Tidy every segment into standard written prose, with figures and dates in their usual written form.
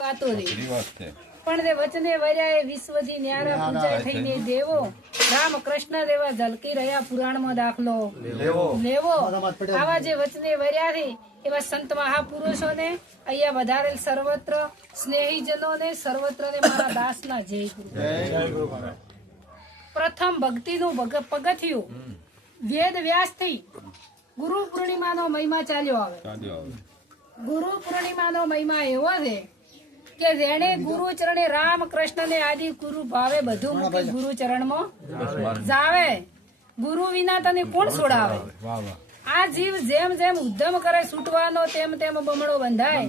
વાતો રે પણ તે વચને વર્યાએ વિશ્વથી ન્યારા પૂજાય થઈને દેવો રામ કૃષ્ણ દેવા ઝલકી રહ્યા પુરાણમાં દાખલો લેવો આવા જે વચને વર્યા છે એવા સંત મહાપુરુષોને અહીંયા વધારેલ સર્વત્ર સ્નેહીજનોને સર્વત્ર ને મારા દાસના જય ગુરુ। પ્રથમ ભક્તિનું પગથિયું વેદ વ્યાસ થી ગુરુ પૂર્ણિમાનો મહિમા ચાલ્યો આવે। ગુરુ પૂર્ણિમાનો મહિમા એવો છે કે જેને ગુરુ ચરણે રામ કૃષ્ણ ને આદિ ગુરુ ભાવે બધું મૂકી ગુરુ ચરણમાં જાવે। ગુરુ વિના તને કોણ છોડાવે? આ જીવ જેમ જેમ ઉદ્યમ કરે છૂટવાનો તેમ તેમ બમણો બંધાય।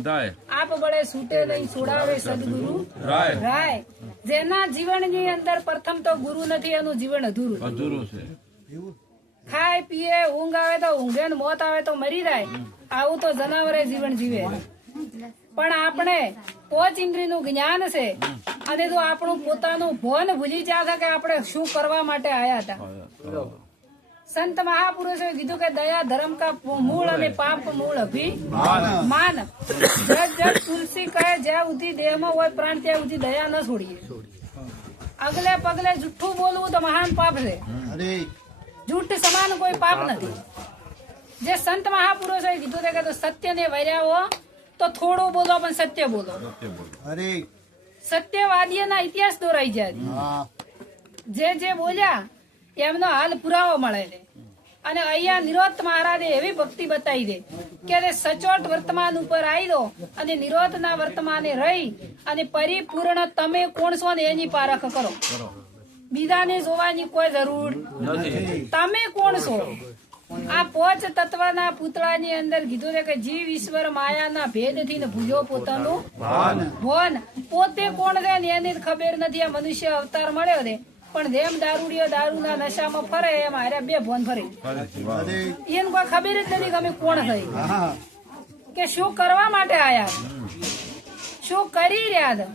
આપ બળે છૂટે નહીં છોડાવે સદગુરુ રાય। જેના જીવનની અંદર પ્રથમ તો ગુરુ નથી એનું જીવન અધૂરું છે। ખાય પીએ ઊંઘ આવે તો ઊંઘે ને મોત આવે તો મરી જાય, આવું તો જનાવરે જીવન જીવે। પણ આપણે પોચ ઇન્દ્રિયનું જ્ઞાન છે અને તો આપણું પોતાનું ભોન ભૂલી જાય કે આપણે શું કરવા માટે આયા હતા। સંત મહાપુરુષોએ કીધું કે દયા ધર્મ કા મૂળ અને પાપ મૂળ અભિમાન। જગ તુલસી કહે જ્યાં સુધી દેહમાં હોય પ્રાણ ત્યાં સુધી દયા ન છોડીએ। અગલે પગલે જુઠ્ઠું બોલવું તો મહાન પાપ છે, જૂઠ સમાન કોઈ પાપ નથી। જે સંત મહાપુરુષોએ કીધું કે તો સત્ય ને વર્યાવો તો થોડું બોલો પણ સત્ય બોલો। સત્યવાદીઓના ઇતિહાસ દોરાઈ જાય, જે બોલ્યા એમનો હાલ પુરાવો મળે છે। અને અહીંયા નિરોધ મહારાજે એવી ભક્તિ બતાવી દે કે સચોટ વર્તમાન ઉપર આવી દો અને નિરોધ ના વર્તમાને રહી અને પરિપૂર્ણ તમે કોણ છો ને એની પારખ કરો। બીજાને જોવાની કોઈ જરૂર નથી, તમે કોણ છો? આ પોચ તત્વના પૂતળાની અંદર કીધું છે કે જીવ ઈશ્વર માયાના ભેદથી ને ભૂજો પોતાનું ભોન। પોતે કોણ છે ને એની ખબર નથી। આ મનુષ્ય અવતાર મળ્યો છે પણ જેમ દારૂડિયો દારૂના નશામાં ફરે એમ હારે બે ભોન ફરે, એને કોઈ ખબર જ નથી કે અમે કોણ થઈ, કે શું કરવા માટે આયા, શું કરી રહ્યા હતા।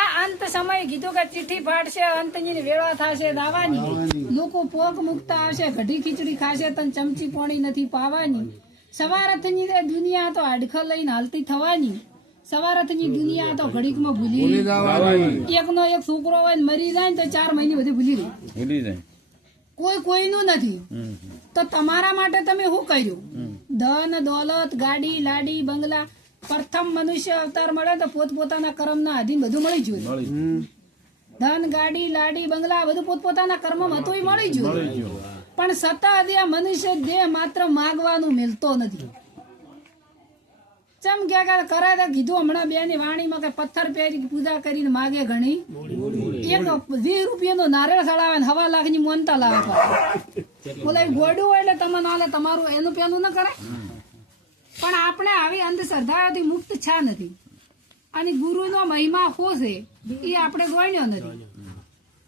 આ અંત સમય કીધું કે ચીઠી ફાટશે, અંતની વેળા થશે દાવાની, લોકો પોક મુકતા આવશે, કઢી ખીચડી ખાશે તન ચમચી પોણી નથી પાવાની। સવારથની દુનિયા તો હાડખા લઈને હાલતી થવાની, સવારથની દુનિયા તો ઘડીકમાં ભૂલી જવાની। એકનો એક છોકરો હોય ને મરી જાય ને તો 4 મહિને બધું ભૂલી જાય, કોઈ કોઈનું નથી। તો તમારા માટે તમે શું કર્યું? ધન દોલત ગાડી લાડી બંગલા, પ્રથમ મનુષ્ય અવતાર મળે તો પોતપોતાના કર્મના આધીન બધું મળી ગયું। ધન ગાડી લાડી બંગલા બધું પોતપોતાના કર્મ હતું એ મળી ગયું, પણ છતાં આ મનુષ્ય દેહ માત્ર માગવાનું મિલતો નથી। ચમ ક્યાં કરે તો કીધું હમણાં બેની વાણીમાં કે પથ્થર પહેરી પૂજા કરીને માગે ઘણી, એક 20 રૂપિયાનો નારિયેળ સળાવે ને 1.25 લાખની મોનતા લાવે, બોલે ગોડું હોય એટલે તમને હાલે, તમારું એનું પેલું ન કરે। પણ આપણે આવી અંધશ્રદ્ધાઓથી મુક્ત છા નથી, અને ગુરુનો મહિમા શું છે એ આપણે ગણ્યો નથી।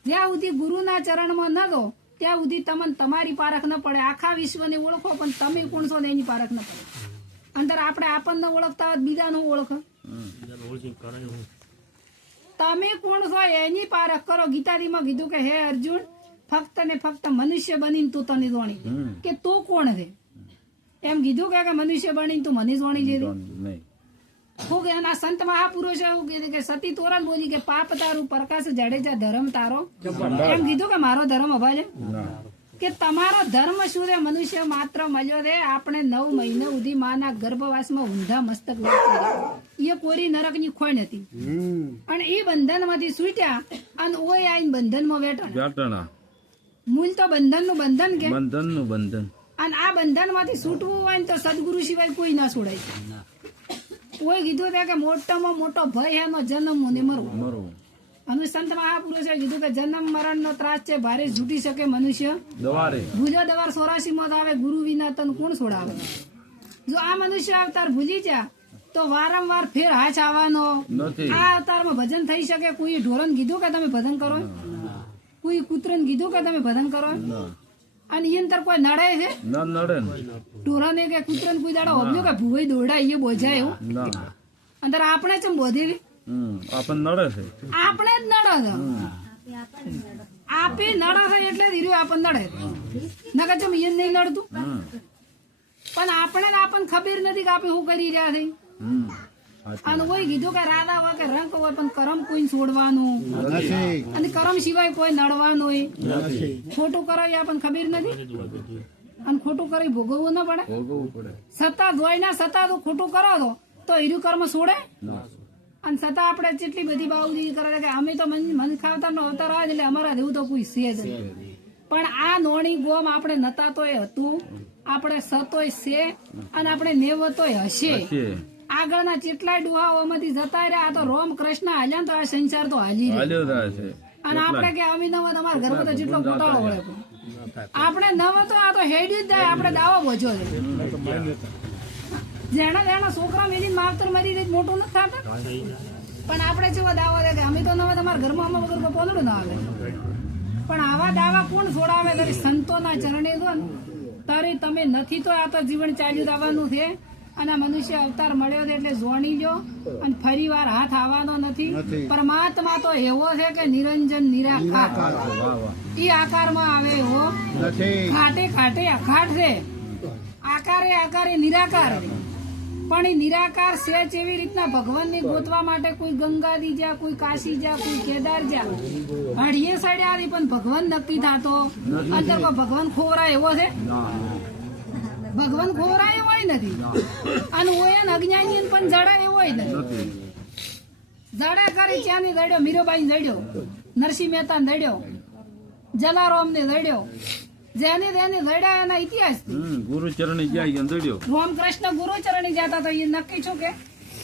જ્યાં સુધી ગુરુના ચરણમાં ન દો ત્યાં સુધી તમને તમારી પારખ ન પડે। આખા વિશ્વને ઓળખો પણ તમે કોણ છો ને એની પારખ ન પડે। અંદર આપણે આપણને ઓળખતા હોય બીજાનું ઓળખ, તમે કોણ છો એની પારખ કરો। ગીતાજીમાં કીધું કે હે અર્જુન ફક્ત ને ફક્ત મનુષ્ય બનીને તું તને જોણી કે તું કોણ છે, એમ કીધું કે મનુષ્ય બનીને તું મને જોણી લીધું। હું એના સંત મહાપુરુષો એવું કીધું કે સતી તોરલ બોલી કે પાપ તારું પ્રકાશ જાડેજા ધર્મ તારો, એમ કીધું કે મારો ધર્મ અભાજે કે તમારો ધર્મ શું છે? મનુષ્ય માત્ર મળ્યો છે આપણે 9 મહિના સુધી માના ગર્ભવાસમાં ઊંધા મસ્તક એ કોરી નરકની ખોઈ નથી, અને એ બંધન માંથી છૂટ્યા અને ઓય આઈને બંધનમાં બેઠા। મૂળ તો બંધન નું બંધન કે બંધન, અને આ બંધન માંથી છૂટવું હોય ને તો સદગુરુ સિવાય કોઈ ના છોડાય। કોઈ કીધું કે મોટામાં મોટો ભય એનો જન્મ ને મરવું, અને સંત મહાપુરુષે કીધું કે જન્મ મરણ નો ત્રાસ છે ભારે છૂટી શકે મનુષ્ય ભૂજો દવાર 84 માં આવે, ગુરુ વિના તન કોણ છોડાવે। જો આ મનુષ્ય અવતાર ભૂલી જા તો વારંવાર ફેર હાચ આવવાનો। આ અવતારમાં ભજન થઈ શકે? કોઈ ઢોરન કીધું કે તમે ભજન કરો, કોઈ કૂતરન કીધું કે તમે ભજન કરો, અને એ અંતર કોઈ નડે છે? ઢોરને કે કૂતરન કોઈ દાડો હોબ્યો કે ભૂવાઈ દોડા એ બોજાય એવું અંદર આપણે ચમ બોધેવી આપણે જ નડે છે, આપે નડે છે એટલે ધીરે આપણને નડે, નકર ચમ એ નહીં નડતું। પણ આપણને ખબર નથી કે આપણે શું કરી રહ્યા છે। અને કોઈ કીધું કે રાધા હોય કે રંક હોય પણ કરમ કોઈ છોડવાનું અને કરમ સિવાય કોઈ નડવાનું ખોટું કરો એ આપણને ખબર નથી અને ખોટું કરી ભોગવવું ના પડે સત્તા ધોઈ ના સત્તા તો ખોટું કરો તો એનું કર્મ છોડે અને છતાં આપણે જેટલી બધી બાઉજી કરે કે અમે તો મન ખાવતા નો અવતાર આવે એટલે અમારા જેવું તો કોઈ છે જ પણ આ નોણી ગોમ આપણે નતા તોય હતું આપણે સતોય છે અને આપણે નેવતોય હશે આગળના જેટલા ડુહાઓમાંથી જતા રહ્યા આ તો રોમ કૃષ્ણ હાલ્યા તો આ સંસાર તો હાલી રહ્યો અને આપણે કે અમે નવા તમારા ઘરમાં તો જેટલો ગોટાળો વળે આપણે નવ તો આ તો હેડ્યું જ જાય આપણે દાવો બોજો છે જેના છોકરા મેલી માવતર મરી રહી મોટું નથી થતા પણ આપણે જેવો દાવો છે કે અમે તો નવા તમારા ઘરમાં અમે વગર પોંદડું ના આવે પણ આવા દાવા કોણ છોડાવે તારી સંતોના ચરણે દો ને તારી તમે નથી તો આ તો જીવન ચાલ્યું દાવાનું છે અને મનુષ્ય અવતાર મળ્યો છે એટલે જોણી લ્યો અને ફરી વાર હાથ આવવાનો નથી પરમાત્મા તો એવો છે કે નિરંજન નિરાકાર ઈ આકારમાં આવે એવો ખાટે ખાટે અખાટ છે આકારે નિરાકાર પણ એ નિરાકાર છે એવી રીતના ભગવાનને ગોતવા માટે કોઈ ગંગાજી જા કોઈ કાશી જા કોઈ કેદાર જા હળીએ સડ્યા પણ ભગવાન નક્કી થતો અંદર કોઈ ભગવાન ખોવરા એવો છે ભગવાન ખોવરા એવો નથી અને ઓયન અજ્ઞાની પણ જડા એવો નથી જડે કરી ચાની દડ્યો મીરાબાઈ દડ્યો નરસિંહ મહેતા દડ્યો જલારામ ને દડ્યો જેને તેને દડ્યા એના ઇતિહાસ ગુરુચરણી જાય દડ્યો રામકૃષ્ણ ગુરુચરણી જતા તો એ નક્કી છું કે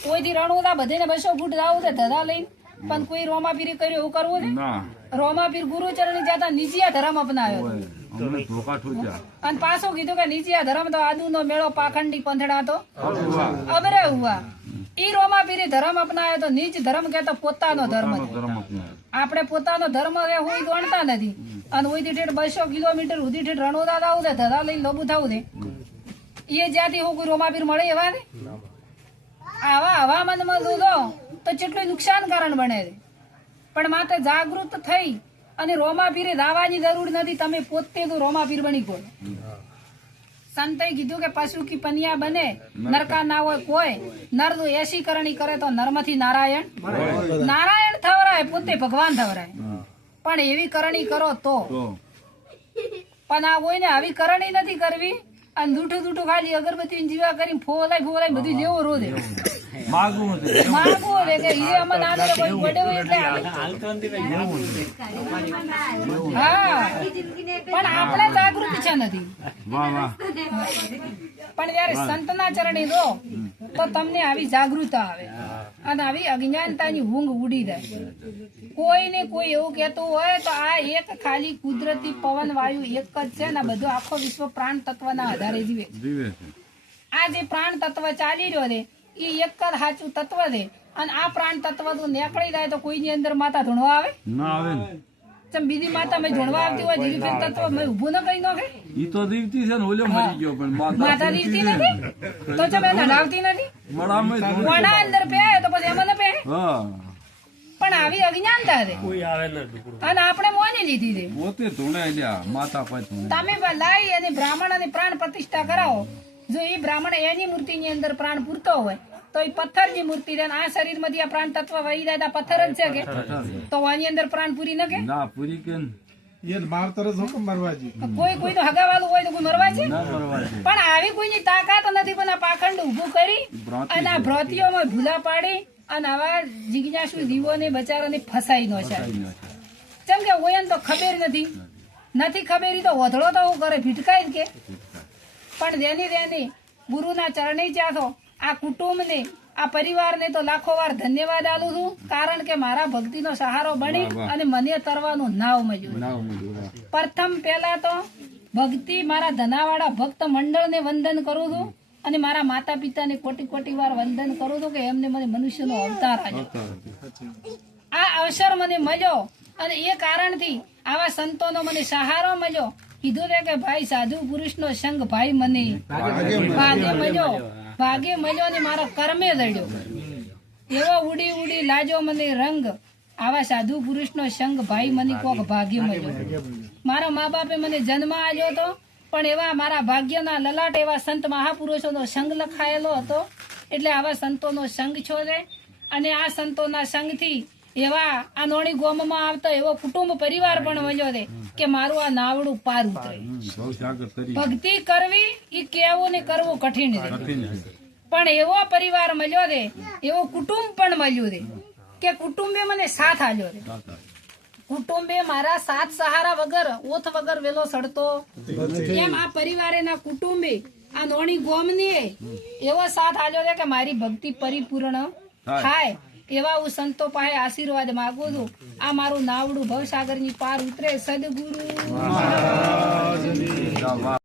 કોઈથી રણુદા બધે 200 ફૂટ જાવું છે ધધા લઈને પણ કોઈ રોમાપીરી કર્યું એવું કરવું છે રોમાપીર ગુરુચરણી જતા નીચિયા ધર્મ અપનાવ્યો અને પાછો કીધું કે નીચિયા ધર્મ તો આદુ નો મેળો પાખંડી પંથડા તો અબરે હુઆ ઈ રોમાપીરી ધર્મ અપનાવ્યો તો નીચ ધર્મ કે તો પોતાનો ધર્મ આપણે પોતાનો ધર્મ હોય ગણતા નથી અને ઓઈથી ઠેઠ 200 કિલોમીટર સુધી ઠેઠ રણોદા આવું છે ધધા લઈને લોબુ થવું છે એ જ્યાંથી હું કોઈ રોમાપીર મળે એવા ને આવા હવામાનમાં દો તો કેટલું નુકસાન કારણ બને છે પણ માત્ર જાગૃત થઈ અને રોમાપીરે દાવાની જરૂર નથી તમે પોતે તો રોમાપીર બની ગયો સંતે કીધું કે પશુ કી પનિયા બને નરકા ના હોય કોઈ નર તો એસી કરણી કરે તો નરમાંથી નારાયણ થવરાય પોતે ભગવાન થવરાય પણ એવી કરણી કરો તો પણ આ હોય ને આવી કરણી નથી કરવી અને દૂઠું ખાલી અગરબત્તી જીવા કરીને ફોલાય બધું લેવો રોજ માગવું કે એ અમને આને કોઈ ગોડ્યો એટલે હા પણ આપણે જાગૃત છે નથી પણ જયારે સંતના ચરણે દો તો તમને આવી જાગૃતતા આવે અને આવી અજ્ઞાનતાની ઊંઘ ઉડી જાય કોઈને કોઈ એવું કહેતું હોય તો આ એક ખાલી કુદરતી પવન વાયુ એક જ છે ને બધું આખો વિશ્વ પ્રાણ તત્વના આધારે જીવે આ જે પ્રાણ તત્વ ચાલી રહ્યો છે એ એક જ સાચું તત્વ છે અને આ પ્રાણ તત્વ તો નીકળી જાય તો કોઈની અંદર માતા ધૂણવા આવે ના આવે ચમ બીજી માતા મેં ધૂણવા આવતી હોય જીવી ફેર તત્વ મેં ઊભું ન કરી નાખે ઈ તો દીવતી છે ને ઓલો મરી ગયો પણ માતા દીવતી નથી તો ચમ એને હડાવતી નથી વડા અંદર પે તો પછી એમાં ન પે પણ આવી અજ્ઞાનતા છે અને આપણે મોની લીધી છે પોતે ધૂણે લ્યા માતા પાસે તમે લાઈ અને બ્રાહ્મણ અને પ્રાણ પ્રતિષ્ઠા કરાવો જો એ બ્રાહ્મણ એની મૂર્તિની અંદર પ્રાણ પૂરતો હોય તો એ પથ્થરની મૂર્તિ છે આ શરીરમાંથી આ પ્રાણ તત્વ વહી જાય તો પથ્થર જ છે કે તો આની અંદર પ્રાણ પૂરી ન કે ના પૂરી કે કોઈ તો હગાવાળું હોય તો કોઈ મરવા છે પણ આવી કોઈની તાકાત નથી પણ આ પાખંડ ઉભું કરી અને આ ભ્રતિઓમાં ભૂલા પાડી અને આવા જિજ્ઞાસુ જીવોને બચારાને ફસાઈ નો છે કેમ કે હોય તો ખબર નથી ખબર તો વધડો તો હું કરે ભીટકાય કે પણ દેની ગુરુના ચરણે જાતો આ કુટુંબને આ પરિવારને તો લાખો વાર ધન્યવાદ આલું છું કારણ કે મારા ભક્તિનો સહારો બની અને મને તરવાનું નાવ મળ્યું પ્રથમ પહેલા તો ભક્તિ મારા ધનાવાળા ભક્ત મંડળને વંદન કરું છું અને મારા માતા પિતાને કોટી વાર વંદન કરું છું કે એમને મને મનુષ્યનો અવતાર આપ્યો આ અવસર મને મળ્યો અને એ કારણથી આવા સંતોનો મને સહારો મળ્યો કીધું છે કે ભાઈ સાધુ પુરુષનો સંગ ભાઈ મને ભાગે મળ્યો ને મારા કર્મે લડ્યો એવો ઉડી લાજો મને રંગ આવા સાધુ પુરુષનો સંગ ભાઈ મને કોક ભાગ્ય મળ્યો મારા મા બાપે મને જન્મ આલ્યો હતો પણ એવા મારા ભાગ્યના લલાટ એવા સંત મહાપુરુષોનો સંગ લખાયેલો હતો એટલે આવા સંતોનો સંગ છો છે અને આ સંતોના સંગથી એવા આ નોણી ગોમમાં આવતો એવો કુટુંબ પરિવાર પણ મળ્યો છે કે મારું આ નાવડું પાર ઉતરે. ભવસાગર કરી ભક્તિ કરવી એ કેવું ને કરવું કઠિન છે, કઠિન છે. પણ એવો પરિવાર મળ્યો છે, એવો કુટુંબ પણ મળ્યું છે કે કુટુંબે મને સાથ આલ્યો છે. સાચા. કુટુંબે મારા સાથ સહારા વગર ઓથ વગર વેલો સડતો એમ આ પરિવારેના કુટુંબે આ નોણી ગોમને એવો સાથ આલ્યો છે કે મારી ભક્તિ પરિપૂર્ણ થાય. એવા હું સંતો પાસે આશીર્વાદ માંગુ છું. આ મારું નાવડું ભવસાગરની પાર ઉતરે સદગુરુ. વાહ.